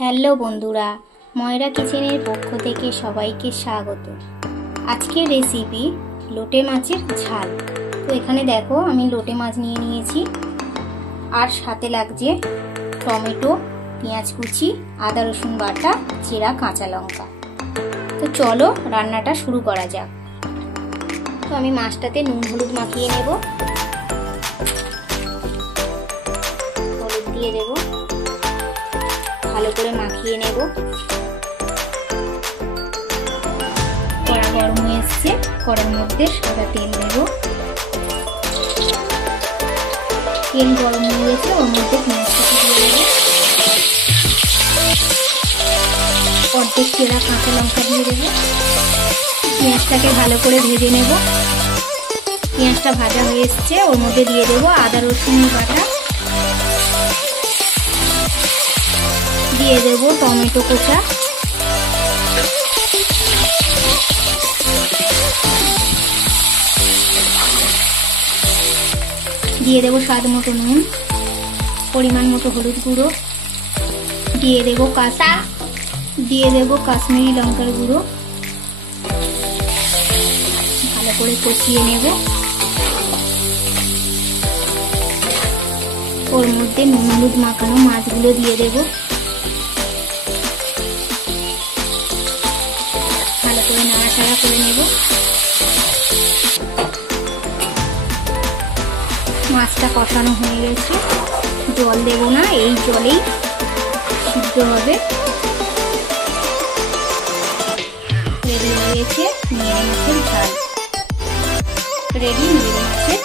Hello বন্ধুরা, ময়রা কিচেনের পক্ষ থেকে সবাইকে স্বাগত। আজকের রেসিপি লোটে মাছের ঝাল। তো এখানে দেখো আমি লোটে মাছ নিয়ে নিয়েছি, আর সাথে লাগছে টমেটো, পেঁয়াজ কুচি, আদা রসুন বাটা, জিরা, কাঁচা লঙ্কা। তো চলো রান্নাটা শুরু করা যাক। তো আমি মাছটাতে নুন হলুদ মাখিয়ে নেব। হলুদ দিয়ে দেব, ভালো করে মাখিয়ে নেব। কড়া গরম হয়ে এসছে, কড়ার মধ্যে সাদা তেল দেব। তেল গরম হয়ে গেছে, ওর মধ্যে পেঁয়াজ কুচি দিয়ে দেব, অর্ধেক চেরা কাঁচা লঙ্কা দিয়ে দেব। পেঁয়াজটাকে ভালো করে ভেজে নেব। পেঁয়াজটা ভাজা হয়ে এসছে, ওর মধ্যে দিয়ে দেব আদা রসুন বাটা, দিয়ে দেব টমেটো কোচা, দিয়ে দেব স্বাদ মতো নুন, পরিমাণ মতো হলুদ গুঁড়ো, দিয়ে দেব কাশ্মীরি লঙ্কার গুঁড়ো। ভালো করে কষিয়ে নেব। ওর মধ্যে নুন হলুদ মাখানো মাছগুলো দিয়ে দেব। ভালো করে নাড়াচাড়া করে নেব। মাছটা কষানো হয়ে গেছে, জল দেব না, এই জলেই সিদ্ধ হবে। রেডি হয়ে গেছে মিলে মাছের ঝাল। রেডি মিলে মাছের